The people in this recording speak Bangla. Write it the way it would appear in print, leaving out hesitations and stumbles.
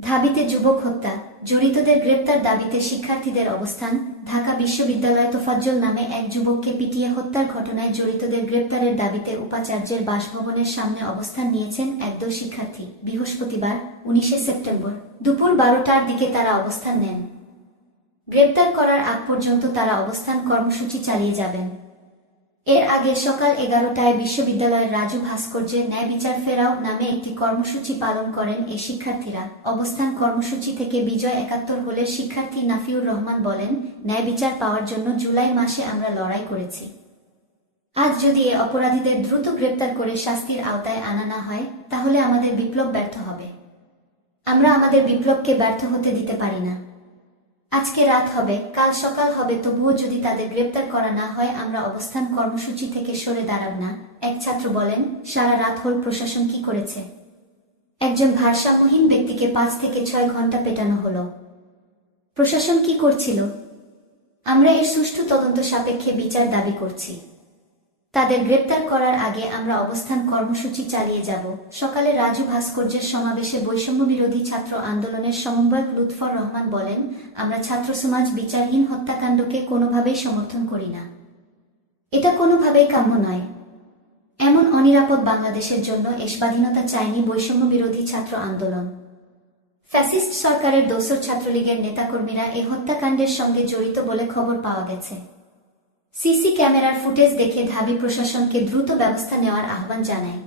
ঢাবিতে যুবক হত্যা, জড়িতদের গ্রেপ্তার দাবিতে শিক্ষার্থীদের অবস্থান। ঢাকা বিশ্ববিদ্যালয়ে তোফাজ্জল নামে এক যুবককে পিটিয়ে হত্যার ঘটনায় জড়িতদের গ্রেপ্তারের দাবিতে উপাচার্যের বাসভবনের সামনে অবস্থান নিয়েছেন একদল শিক্ষার্থী। বৃহস্পতিবার 19শে সেপ্টেম্বর দুপুর 12টার দিকে তারা অবস্থান নেন। গ্রেপ্তার করার আগ পর্যন্ত তারা অবস্থান কর্মসূচি চালিয়ে যাবেন। এর আগে সকাল 11টায় বিশ্ববিদ্যালয়ের রাজু ভাস্কর্যে ন্যায় বিচার ফেরাও নামে একটি কর্মসূচি পালন করেন এই শিক্ষার্থীরা। অবস্থান কর্মসূচি থেকে বিজয় 71 হলের শিক্ষার্থী নাফিউর রহমান বলেন, ন্যায় বিচার পাওয়ার জন্য জুলাই মাসে আমরা লড়াই করেছি। আজ যদি এ অপরাধীদের দ্রুত গ্রেপ্তার করে শাস্তির আওতায় আনা না হয়, তাহলে আমাদের বিপ্লব ব্যর্থ হবে। আমরা আমাদের বিপ্লবকে ব্যর্থ হতে দিতে পারি না। আজকে রাত হবে, কাল সকাল হবে, তবুও যদি তাদের গ্রেপ্তার করা না হয় আমরা অবস্থান কর্মসূচি থেকে সরে দাঁড়াব না। এক ছাত্র বলেন, সারা রাত হল, প্রশাসন কি করেছে? একজন ভারসাম্যহীন ব্যক্তিকে 5 থেকে 6 ঘন্টা পেটানো হলো। প্রশাসন কি করছিল? আমরা এর সুষ্ঠু তদন্ত সাপেক্ষে বিচার দাবি করছি। তাদের গ্রেপ্তার করার আগে আমরা অবস্থান কর্মসূচি চালিয়ে যাব। সকালে রাজু ভাস্কর্যের সমাবেশে বৈষম্যবিরোধী ছাত্র আন্দোলনের সমন্বয়ক লুৎফর রহমান বলেন, আমরা ছাত্র সমাজ বিচারহীন হত্যাকাণ্ডকে কোনোভাবেই সমর্থন করি না। এটা কোনোভাবেই কাম্য নয়। এমন অনিরাপদ বাংলাদেশের জন্য স্বাধীনতা চায়নি বৈষম্যবিরোধী ছাত্র আন্দোলন। ফ্যাসিস্ট সরকারের দোসর ছাত্রলীগের নেতাকর্মীরা এই হত্যাকাণ্ডের সঙ্গে জড়িত বলে খবর পাওয়া গেছে। সিসি ক্যামেরার ফুটেজ দেখে ঢাবি প্রশাসনকে দ্রুত ব্যবস্থা নেওয়ার আহ্বান জানায়।